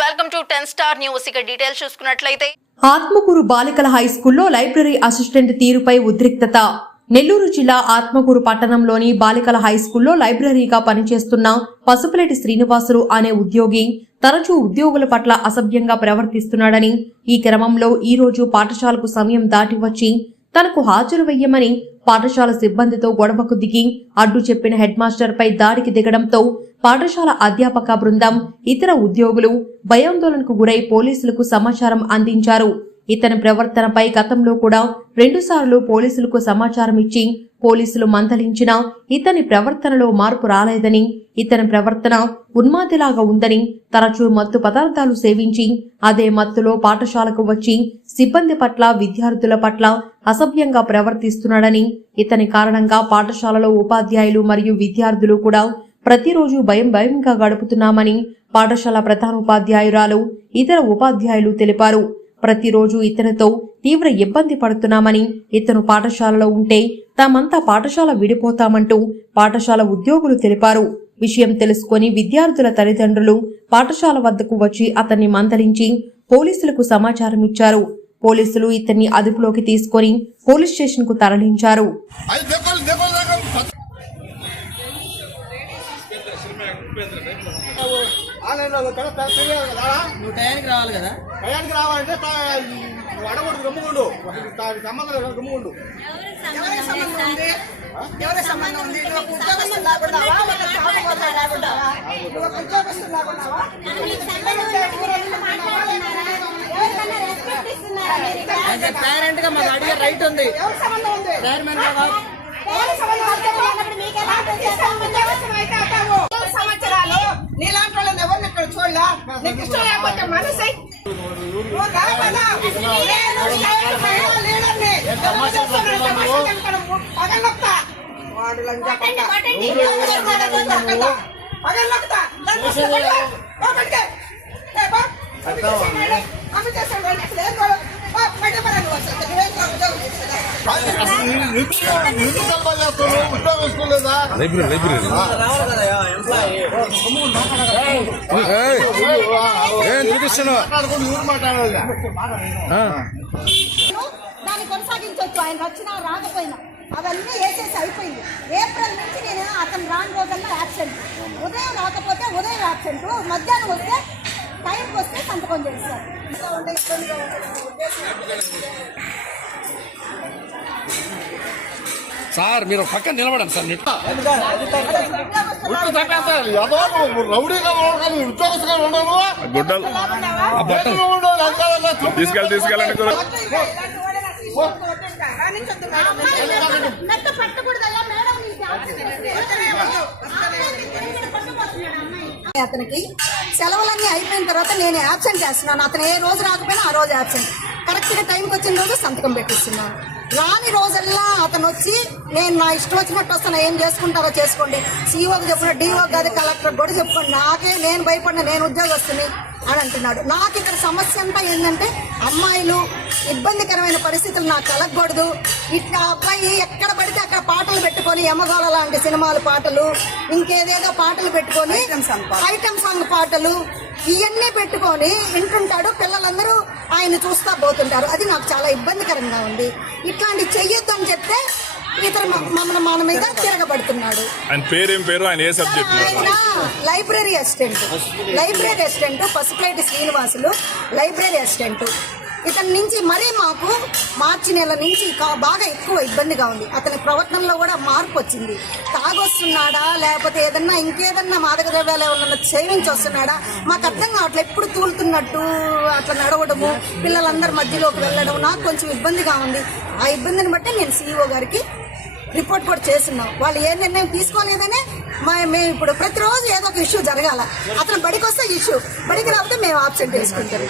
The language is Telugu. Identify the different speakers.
Speaker 1: Welcome to ten star news. ఇక డీటెయిల్స్ చూసుకున్నట్లయితే
Speaker 2: ఆత్మకూరు బాలికల హై స్కూల్లో లైబ్రరీ అసిస్టెంట్ తీరుపై ఉద్రిక్తత. నెల్లూరు జిల్లా ఆత్మకూరు పట్టణంలోని బాలికల హై స్కూల్లో లైబ్రరీగా పనిచేస్తున్న పసుపులేటి శ్రీనివాసులు అనే ఉద్యోగి తరచూ ఉద్యోగుల పట్ల అసభ్యంగా ప్రవర్తిస్తున్నాడని ఈ క్రమంలో ఈ రోజు పాఠశాలకు సమయం దాటి వచ్చి తనకు హాజరు వెయ్యమని పాఠశాల సిబ్బందితో గొడవకు దిగి అడ్డు చెప్పిన హెడ్ మాస్టర్ పై దాడికి దిగడంతో పాఠశాల అధ్యాపక బృందం ఇతర ఉద్యోగులు భయాందోళనకు గురై పోలీసులకు సమాచారం అందించారు. ఇతని ప్రవర్తనపై గతంలో కూడా రెండుసార్లు పోలీసులకు సమాచారం ఇచ్చి పోలీసులు మందలించినా ఇతని ప్రవర్తనలో మార్పు రాలేదని ఇతని ప్రవర్తన ఉన్మాదిలాగా ఉందని తరచూ మత్తు పదార్థాలు సేవించి అదే మత్తులో పాఠశాలకు వచ్చి సిబ్బంది పట్ల విద్యార్థుల పట్ల అసభ్యంగా ప్రవర్తిస్తున్నాడని ఇతని కారణంగా పాఠశాలలో ఉపాధ్యాయులు మరియు విద్యార్థులు కూడా ప్రతిరోజు భయం భయంగా గడుపుతున్నామని పాఠశాల ప్రధానోపాధ్యాయురాలు ఇతర ఉపాధ్యాయులు తెలిపారు. ప్రతిరోజు ఇతనితో తీవ్ర ఇబ్బంది పడుతున్నామని ఇతను పాఠశాలలో ఉంటే తామంతా పాఠశాల విడిపోతామంటూ పాఠశాల ఉద్యోగులు తెలిపారు. విషయం తెలుసుకొని విద్యార్థుల తల్లిదండ్రులు పాఠశాల వద్దకు వచ్చి అతన్ని మందలించి పోలీసులకు సమాచారం ఇచ్చారు. పోలీసులు ఇతన్ని అదుపులోకి తీసుకొని పోలీస్ స్టేషన్కు తరలించారు
Speaker 3: కదా కదా
Speaker 4: నువ్వు టయానికి రావాలి కదా?
Speaker 3: భయానికి రావాలంటే అడగొడు గమ్ముగుండు. సంబంధం లేదు గమ్ముగుండు.
Speaker 5: ఎవరికి సంబంధం ఉంది? ఎవరికి సంబంధం ఉంది? నువ్వు ఒక ఉద్యోగస్తులు లాగున్నావా ఒక తాగుబోతులు లాగున్నావా నువ్వు ఒక ఉద్యోగస్తులు లాగున్నావా
Speaker 4: అంటే పేరెంట్గా మాకు అడిగే రైట్ ఉంది.
Speaker 5: ఎవరికి సంబంధం ఉంది?
Speaker 4: చైర్మన్గా కాదు.
Speaker 5: ఎవరికి సంబంధం ఉంది? ఉద్యోగస్తులు అయితే అవుతావు. మూడు సంవత్సరాలు నీలాంటి వాళ్ళని ఎవరిని ఇక్కడ చూడలా నీకు ఇష్టం లేకపోతే మనసు పగలొక్తా. వాడు లంజా పక్క. పగలొక్తా.
Speaker 6: లైబ్రరీ లైబ్రరీ ఏం చూపిస్తున్నావు
Speaker 5: దాన్ని కొనసాగించవచ్చు ఆయన వచ్చినా రాకపోయినా అవన్నీ వేసేసి అయిపోయింది. ఏప్రిల్ నుంచి నేను అతను రాని రోజుల్లో యాబ్సెంట్ ఉదయం రాకపోతే ఉదయం యాబ్సెంట్ మధ్యాహ్నం వస్తే టైంకి వస్తే సంతకం చేస్తారు.
Speaker 6: సార్ మీరు పక్కన నిలబడండి సార్ గుడ్డలు. తీసుకెళ్ళి తీసుకెళ్ళండి
Speaker 5: అతనికి సెలవులన్నీ అయిపోయిన తర్వాత నేను యాబ్సెంట్ చేస్తున్నాను. అతను ఏ రోజు రాకపోయినా ఆ రోజు యాబ్సెంట్ కరెక్ట్గా టైంకి వచ్చిన రోజు సంతకం పెట్టిస్తున్నాను. రాని రోజల్లా అతను వచ్చి నేను నా ఇష్టం వచ్చినట్టు వస్తాను ఏం చేసుకుంటారో చేసుకోండి. సీఓకి చెప్పిన డిఓ కాదు కలెక్టర్ కూడా చెప్పుకోండి. నాకే నేను భయపడిన నేను ఉద్యోగస్తుని. అని అంటున్నాడు నాకు ఇక్కడ సమస్య అంతా ఏంటంటే అమ్మాయిలు ఇబ్బందికరమైన పరిస్థితులు నాకు కలగకూడదు. ఇట్లా అబ్బాయి ఎక్కడ పడితే అక్కడ పాటలు పెట్టుకొని యమగోళ లాంటి సినిమాల పాటలు ఇంకేదేదో పాటలు పెట్టుకొని ఐటమ్ సాంగ్ పాటలు. ఇవన్నీ పెట్టుకొని వింటుంటాడు. పిల్లలందరూ ఆయన చూస్తా పోతుంటారు. అది నాకు చాలా ఇబ్బందికరంగా ఉంది. ఇట్లాంటి చెయ్యొద్దు అని చెప్తే మన మీద తిరగబడుతున్నాడు.
Speaker 6: ఆయన పేరేం పేరు? ఆయన ఏ సబ్జెక్ట్
Speaker 5: ఆయన library assistant. Library assistant Pasupuleti Srinivasulu library assistant. ఇతని నుంచి మరీ మాకు మార్చి నెల నుంచి బాగా ఎక్కువ ఇబ్బందిగా ఉంది. అతని ప్రవర్తనలో కూడా మార్పు వచ్చింది. తాగొస్తున్నాడా? లేకపోతే ఏదన్నా ఇంకేదన్నా మాదక ద్రవ్యాలు ఏమన్నా సేవించి వస్తున్నాడా? మాకు అర్థం కావట్లేదు ఎప్పుడు తూలుతున్నట్టు అట్లా నడవడము పిల్లలందరి మధ్యలోకి వెళ్ళడం నాకు కొంచెం ఇబ్బందిగా ఉంది. ఆ ఇబ్బందిని బట్టి నేను సీఈఓ గారికి రిపోర్ట్ కూడా చేస్తున్నాం. వాళ్ళు ఏ నిర్ణయం తీసుకోలేదనే మా మేము ఇప్పుడు ప్రతిరోజు ఏదో ఒక ఇష్యూ జరగాల. అతను బడికి వస్తే ఇష్యూ బడికి రాకపోతే మేము ఆబ్సెంట్ చేసుకుంటాం